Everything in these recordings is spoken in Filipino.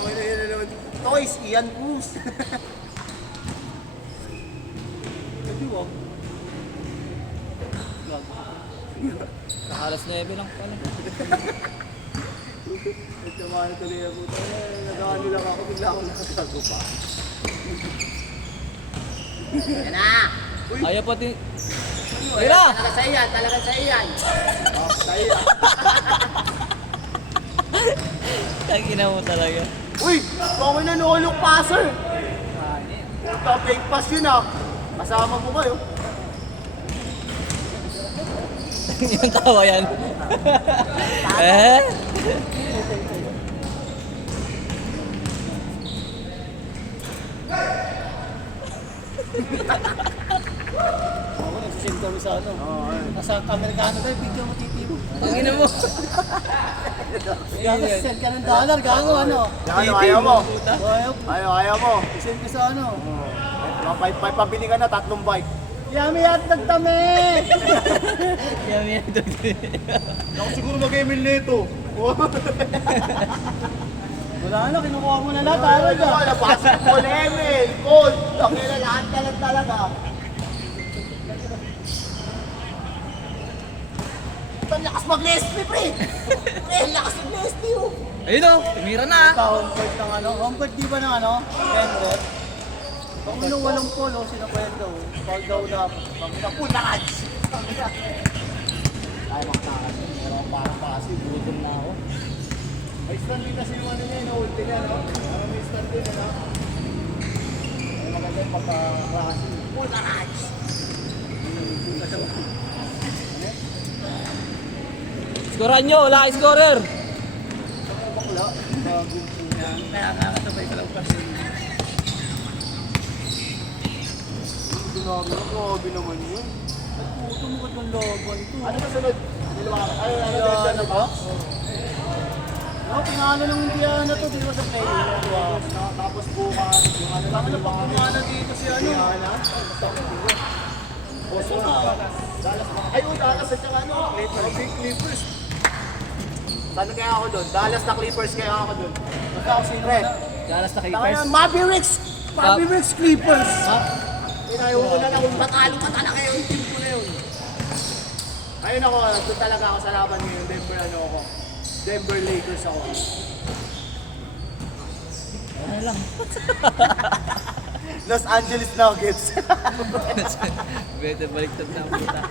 Tangin na yun naman. Toys, Ian Cruz. Kasi wag. Sa alas 9 lang pala. Ito mga natuloy ako. Nagawa lang ako, bigla ako nakagago pa. Yan na! Ayaw pati. Tira! Talaga sa iyan, talaga sa iyan. Oh, sa iyan. Tangina mo talaga. Uy! Bakit na no-look passer? Puta, fake pass yun ah. Kasama mo kayo. Yung tawa yan. Eh? Ako nagsisend kami sa ano. Nasa Amerikano tayo, video mo titibo. Tangina mo. Gago, send ka ng dollar, gago ano. Ayaw mo. Ayaw mo. Send ka sa ano. May pabili ka na, 3 bike. Yummy at nagtami! Yummy at Ako siguro mag-email nito. Wala na, kinukuha mo na lahat. Ayaw ka. Wala, basketball, email, code. Laki na lahat ka lang talaga. Ang lakas mag-Leslie, pre! Ang lakas mag-Leslie, oh! Ayun o, tumira na. Home court ng ano? Home court di ba ng ano? Vendor? Kung ano walang polo, sinakwento. Fall daw na. Pagkapunakad! Ay, makatakas. Pero parang kasi, gutom na ako. May stand din kasi yung ano niya, ina-ulti niya, no? Parang may stand din, ano? Ay, maganda yung pagka-klase. Punakad! Skoran nyo, wala kay scorer. Bakla. Bago po yan. Nakakatabay ka lang kasi. Grabe naman yun. Nagputo mo ka ng laban ito. Ano ba sunod? Ano na ba? Pinalo ng Indiana to, di ba sa play? Tapos bukas, yung ano lang. Ano pa kumana dito si ano? Ay, Dallas at saka ano? Clippers. Saan kaya ako doon? Dallas na Clippers kaya ako doon. Basta ako sino na? Dallas na Kaya Mavericks! Mavericks Clippers! Inayaw ko na lang kung matalo ka talaga yung team ko na yun. Ayun ako, doon talaga ako sa laban ngayon. Denver ano ako. Denver Lakers ako. Ano lang. Los Angeles Nuggets. Bete baliktad na ang puta.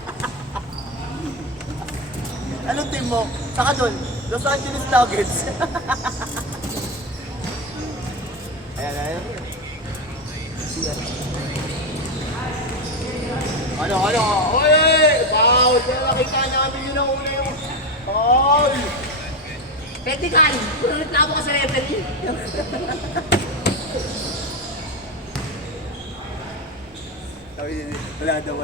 Anong team mo? Saka doon, Los Angeles Nuggets. Ayan. Ano? Oy! Foul! Pero nakita namin yun ang una yung foul! Technical! Kung reklamo ka sa referee. Wala daw.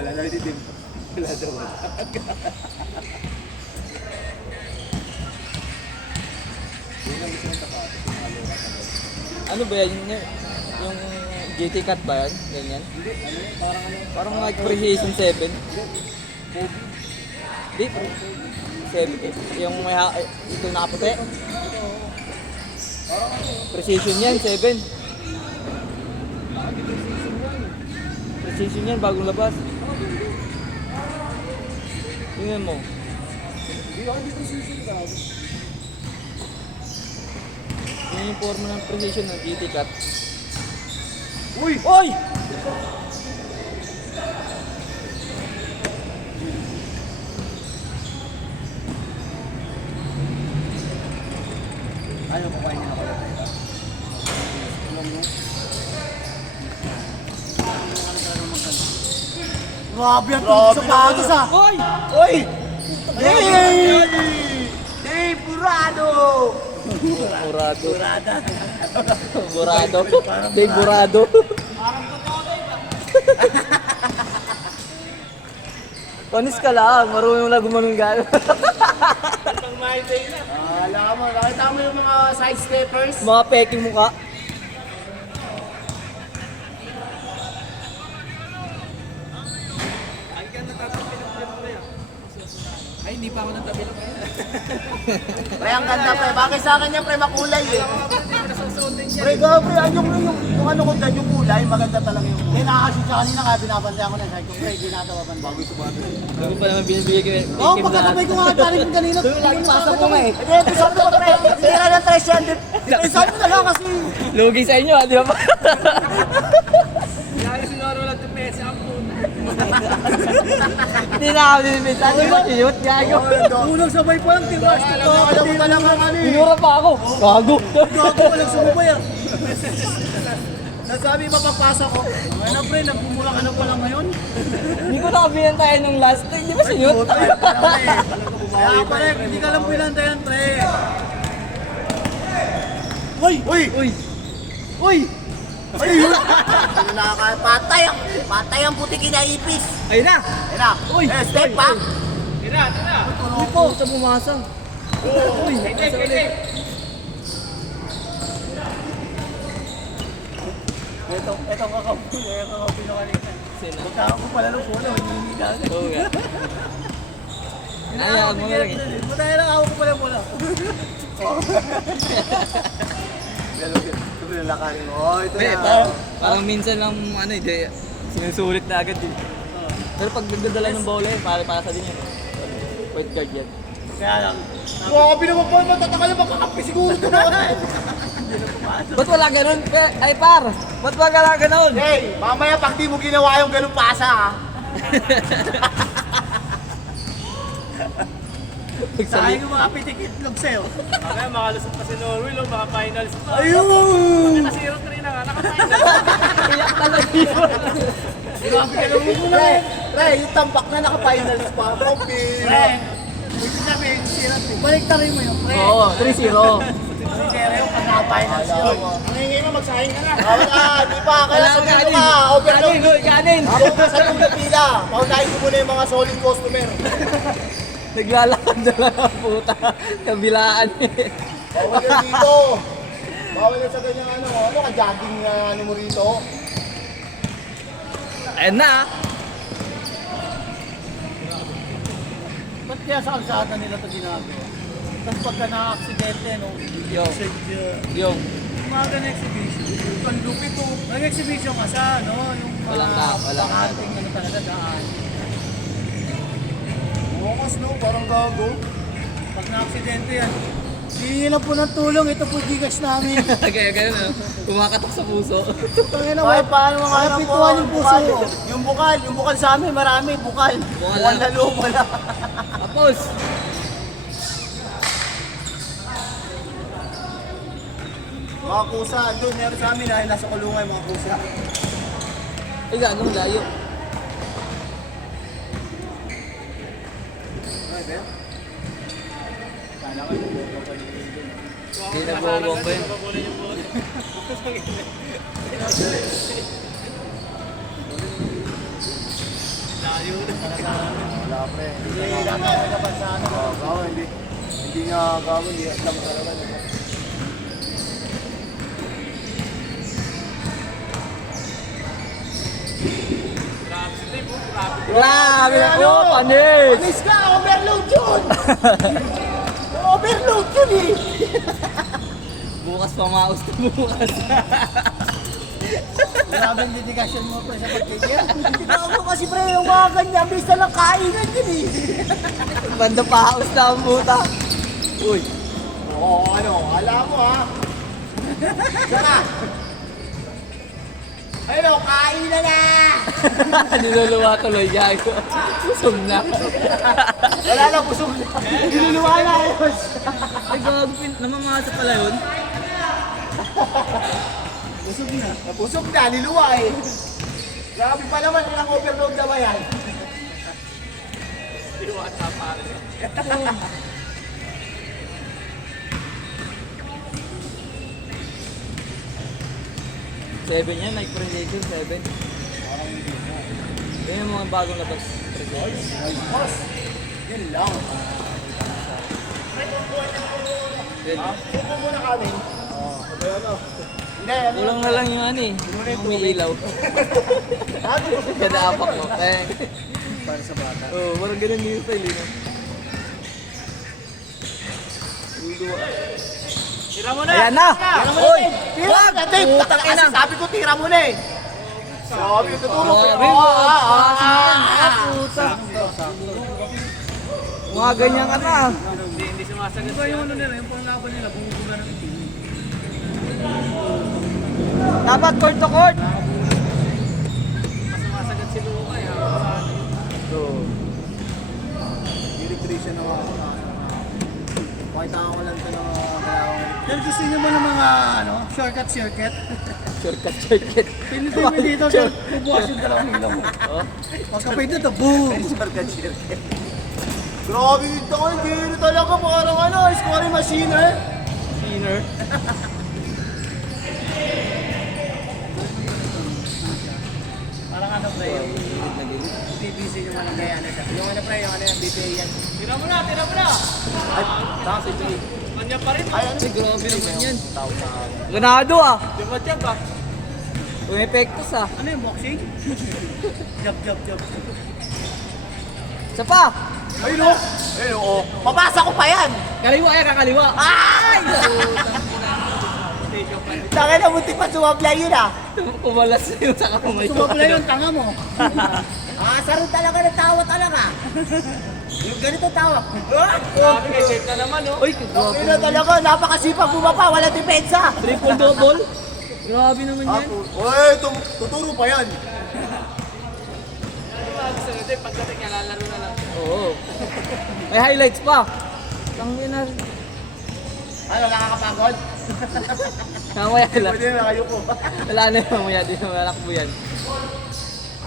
Ano ba yan? Yung GT cut ba yan? Ganyan? Parang like Precision 7. Di? 7. Yung may ito nakaputi. Precision yan, 7. Precision yan, bagong labas. Tingnan mo. Yung inform ng precision ng GT cut. Uy! Oy! Ano pa kainin ako? Grabe ang tungkol sa patos ah! Oy! Uy! Hey! Burado! Burado. Burado. Babe Burado. Honest ka lang, marunong lang gumanong gano'n. Alam mo, nakita mo yung mga side steppers? Mga peking mukha. Ay, hindi pa ako nagtabi ng Pre, ang ganda pre. Bagay sa akin yan pre, makulay eh. Nasusunod Pre, pre, yung ano ko dyan, yung kulay, maganda talaga yung kulay. Kasi kanina kaya binabantayan ko na sa pre, ginatawa man bago sumabi. Bago pa naman binibigay ko eh. Oo, pagkasabay ko nga galing kanina. Pasa ko nga eh. Hindi, sabi ko pre, sira ng 300. Sabi ko na lang kasi. Lugi sa inyo, di ba? Kaya sinoro lang ito pesa ang puno. Hindi na ako dinibig. Saan yung matiyot? Gago. Unang sabay pa lang, tiwas ko. Alam mo talaga ano eh. Pinura pa ako. Gago. Gago ko lang sumubay ah. Nasabi mapapasa ko. Ano pre, nagmumura ka na pala ngayon? Hindi ko nakabinantayan nung last time. Di ba sinyot? Kaya pare, hindi ka lang pinantayan pre. Uy! Uy! Uy. Uy! Patay ang puti kinaipis. Ayun na. Ayun na. Uy! Step back. Tira, tira. Uy po. Ito pumasa. Uy. Kaitek, kaitek. Ito kakapul na kanina. Sino? Pagkaka ko pala nung pula, hindi na agad. Oo nga. Hayaan mo na lang eh. Matay lang ako ko pala pula. Ito yung lakarin mo. Oh, ito Hindi, na. parang minsan lang ano hindi sinusulit na agad din. Pero pag nagdadala ng bola yun, para din yun. Point guard yan. Kaya lang. Grabe naman po, matataka na makakapi siguro ito na. Ba't wala ganun? Ay par! Ba't wala ganun? Hey, mamaya pag di mo ginawa yung ganun pasa ha. Sayang yung mga pitik-itlog sa'yo. Kaya makalusot pa si Norwell, baka finals pa. Ayun! Naka 0-3 na nga, naka-finals. Iyak talaga yun. Grabe ka naman mo na. Pre, yung tambak na naka-finals pa. Pre, ibig sabihin, balik na rin mo yun, pre. Oo, 3-0. Sinero yung pag naka-finals yun. Ang hingay mo, magsahing ka na. Wala, di pa. Kaya Wala sa akong dito kanin. ka, overload. Kanin! Ako ka sa tula pila. Paunahin ko muna yung mga solid customer. Naglalakad na lang ang puta. Kabilaan eh. Bawal yan dito. Bawal yan sa ganyang ano ka jogging na ano mo rito. Ayan na. Ba't kaya sa kalsada nila ito ginagawa? Tapos pagka na-aksidente, no? Yung. Yung. Umaga na exhibition. Ang lupit to. Nag-exhibition ka sa, no? Yung Walang tao, walang tao. pakating ano talaga daan. Bukas, no? Parang gago. Pag na-aksidente yan, hindi lang po ng tulong. Ito po gigas namin. Kaya ganun ah. Kumakatok sa puso. Tangina mo. Paano mga alam pituan yung puso? Yung bukal sa amin, marami. Bukal. Bukal na loob, wala. Tapos. Mga kusa, doon meron sa amin dahil nasa kulungan yung mga kusa. Ay gano'ng layo. Hindi na buwag ba yun? Wala pre. Hindi lang talaga sa ano. Gawa, hindi nga gawa, hindi alam talaga. Grabe na po, panik! Alis ka, overload yun! Overload yun eh! Bukas pamaos to bukas. Grabe ang dedikasyon mo pre sa pagkikyan. Ako kasi pre, yung mga ganyan, bisa lang kainan yun eh. Banda paos na ang puta. Uy. Oo, ano, alam mo ha. Saka. Ayun o, kain na na! Niluluwa tuloy, gago. Busog na. Wala lang, busog na. Niluluwa na yun. Ay, gago, namamasa pala yun. Busog na. Busog na, niluwa eh. Grabe pa naman, ilang overload na ba yan? Iwata pare. Seven yan, like presentation, 7. Yan yung mga bagong labas. Boss, yun lang. Yan. Suko muna kami. Oo, sabi ano. Hindi, ano. Kulang na lang yung ano eh. Yung umiilaw. Sabi ko Kada apak mo. Eh. para sa bata. Oo, parang ganun yung style eh. No? Uluwa. Tira mo na! Ayan na! Tira mo Uy! na, Dave. Tira mo na, Dave. Putang Taka kasi ina! sabi ko, tira mo na eh. Sabi ko, tuturo ko. Grabe, puta. Mga ganyan ka na. Hindi sumasagot siya. Yung ano nila, yung panglaban nila, bumubuga ng itim. Dapat court to court. Mas sumasagot si Luka. Electrician na ako. Pakita ko lang ito ng Yan gusto niyo ba ng mga shortcut? Shortcut. Pinili mo dito, bubukas yung dalawang ilaw mo. Pagkapit na ito, boom! Grabe dito ko, hindi talaga parang scoring machine eh. Sinner. Parang ano pre, yung PVC yung ano kaya ano siya. Yung ano pre, yung ano yung BPA yan. Tira mo na! Tira mo na! Ay, tama si Jay. Kanya pa rin. Ay, ano? Grabe naman yan. Ganado ah. Diba ba? Umepektos ah. Ano yung boxing? Jab. Isa pa. Ayun o. Ayun o. Mabasa ko pa yan. Kaliwa kakaliwa. Ay! Tangin na, muntik pa sumablay yun ah. Kumalas yung sa kamay ko. Sumapla yung tanga mo. Sarong talaga ng tawa talaga. Yung ganito tawa. Sabi kay Jake na naman, oh. Uy, Grabe na talaga, napakasipag bumapa, wala depensa. triple double. Grabe naman yan. Uy, tuturo pa yan. Gusto nyo din, pagdating niya, lalaro na lang. Oo. May highlights pa. Tangin na. Ano, nakakapagod? Mamaya lang. Pwede na, ayoko. Wala na yung mamaya. Di na malakbo yan.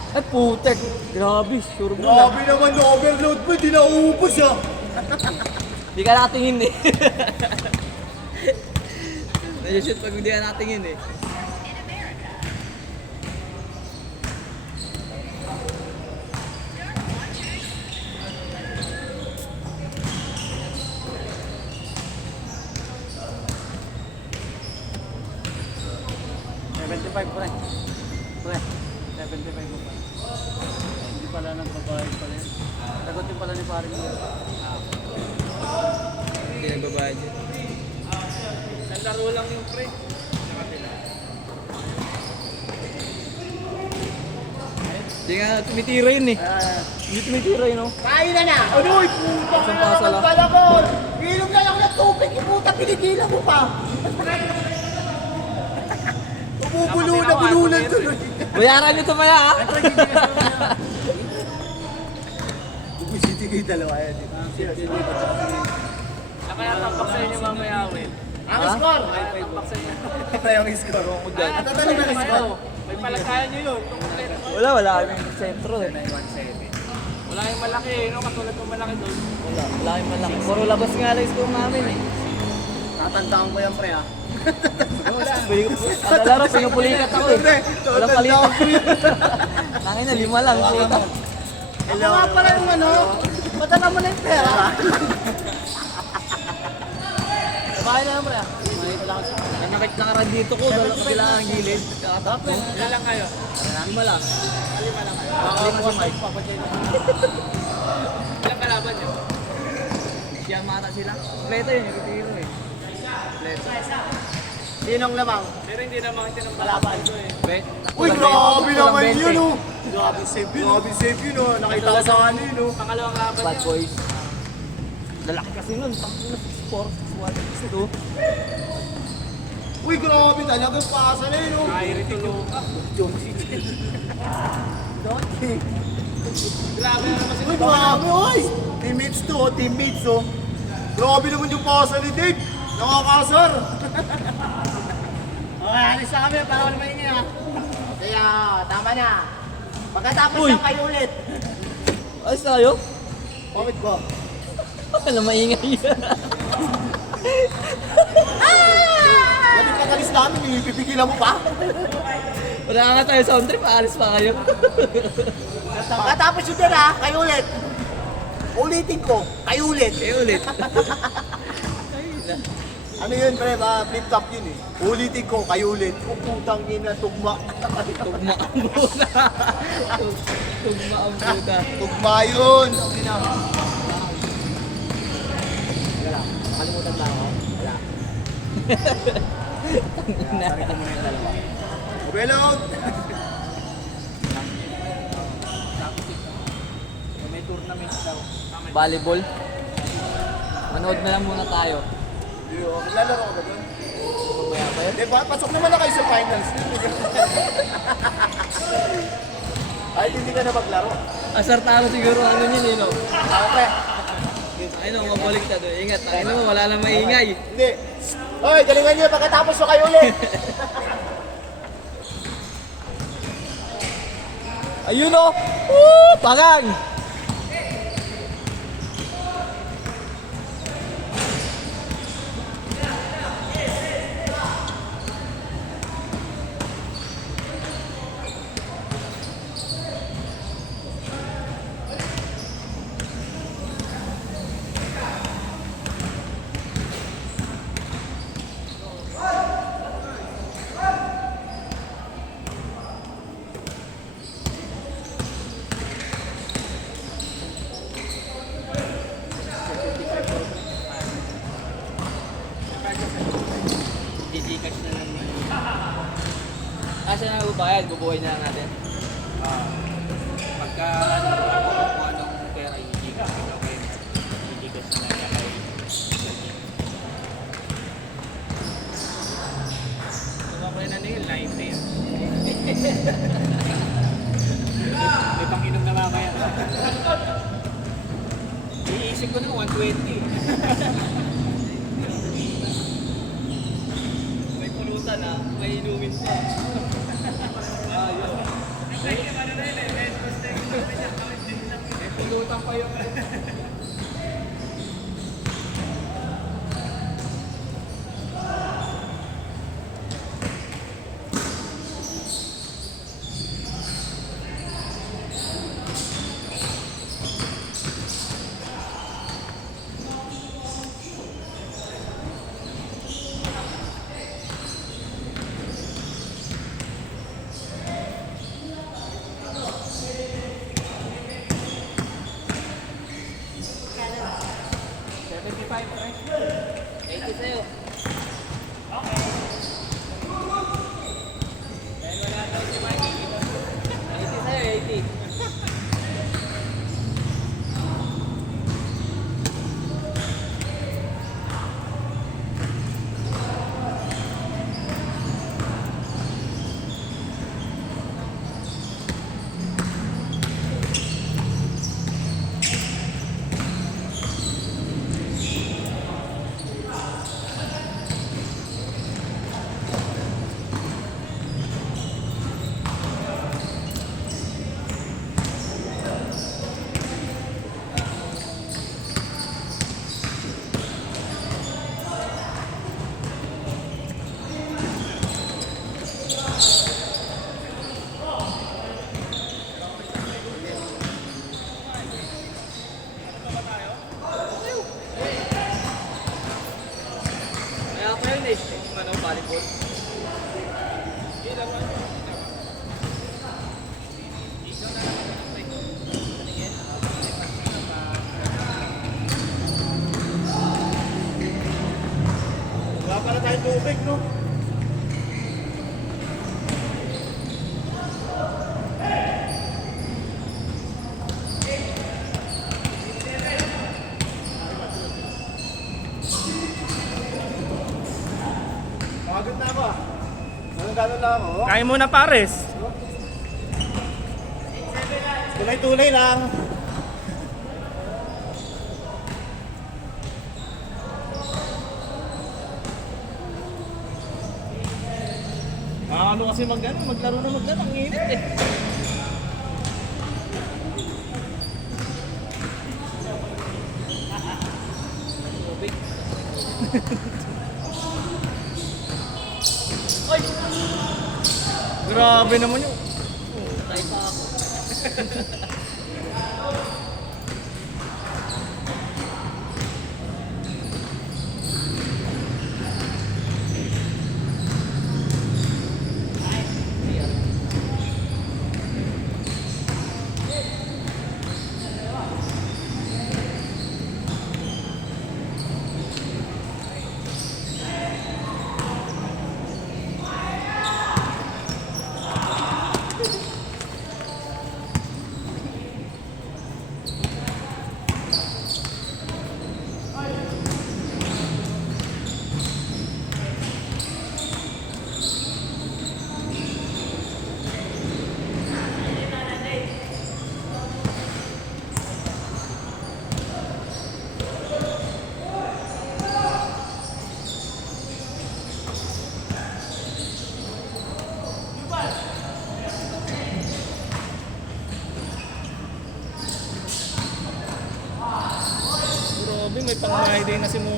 Ay putek. Grabe. Sure mo lang. Grabe naman, na-overload mo, di nauubos ah. Di ka nakatingin eh. Nag-shoot pag hindi ka nakatingin eh. Pre, 75 mo pa. Hindi pala ng babae pala yun. Sagutin pala ni pare mo. Hindi nagbabayad yun. Nalaro lang yung pre. Hindi nga tumitira yun eh. Hindi tumitira yun oh. Kain na na. Ano, putang Isang na pasal, naman ah. pala ko. Inom na lang ng tubig, puta, pinigila mo pa. Bubulunan tuloy. Bayaran nyo tumaya ah. Bubusiti kayo dalawa yan. Kaya tampak sa inyo mamaya, Will. Ang score. Tampak sa inyo. Ito yung score. Ah, Tatanong na yung score. May palagayan nyo yun. Kung kompleto. Wala kaming sentro eh. Wala yung malaki, no? Katulad ng malaki doon. Wala kaming malaki. Puro labas nga lang yung score namin eh. Tatandaan ko yan, pre ah. Kada laro, pinupulikat ako eh. Walang palitan. Tangin na, 5 lang. Puta. Hello. Ako nga pala yung madala mo na yung pera. Bahay na lang pre. Nanakit lakaran dito ko. Kabila ang gilid. Kakatapos. Ilan lang kayo? 5 lang. 5 lang kayo. 5 si Mike. Ilang kalaban nyo? Siyang mata sila. Kompleto yun. Yung eh. Sinong lamang? Pero hindi naman tinambalaban ko eh. Bet. Uy, grabe naman 20. yun oh. Grabe save yun. Grabe save yun oh. Nakita ko sa ano yun oh. Pangalawang laban Bad niya. boys. Lalaki kasi nun. Tangin na 6'4", 6'1", 6'2". Uy, grabe talaga pasa na yun oh. Kyrie to Luka. Grabe na naman si Uy, grabe oy. Teammates to oh, teammates oh. Grabe naman yung pasa ni Dave. Nakakasar. Okay, alis na kami para wala maingin ha. Kaya, tama na. Pagkatapos Uy. na kayo ulit. Ayos tayo? Bakit ba? Wala maingay yan. Ba't yung katalis namin, pipigilan mo pa? Wala nga tayo sound trip. Aalis pa kayo. Pagkatapos yun din ha, kayo ulit. Ulitin ko, kayo ulit. Kayo ulit. Ano yun, pre? Flip-top yun eh. Ulitin ko, kayo ulit. Kung putang ina, tugma. Tugma ang buta. Tugma ang buta. Tugma yun. Okay na. Wala. Nakalimutan lang ako. Wala. Sabi ko muna yung dalawa. Overload! May tournament daw. Volleyball. Manood na lang muna tayo. Maglalaro ka ba doon? Mamaya pa yun. Di ba? Pasok naman na kayo sa finals. Ay, hindi ka na maglaro. Asartado siguro ano yun eh, no? Okay. Ay no, mabalik na doon. Ingat, ano mo, wala nang maingay. Hindi. Hoy, galingan niyo pagkatapos mo kayo ulit. Ayun o! Woo! Pagang! Gcash na lang. Kasi na magbabayad, bubuhay na lang natin. Pagka kung anong pera yung Gcash, okay. Gcash na lang kay okay na nila, live na yun. May pang-inom na mamaya. Iisip ko na 120. May pulutan ha, may inumin pa. Ayun. May pulutan pa yun. Kaya pa yun eh, yung ano, volleyball. Wala pala tayong tubig, no? Pagod na ako ah. Gano'n lang ako. Kaya mo na pares. Tulay-tulay lang. Ano kasi maglaro na maglaro, ang init eh. Grabe naman yun. Tayo pa ako. kasi mo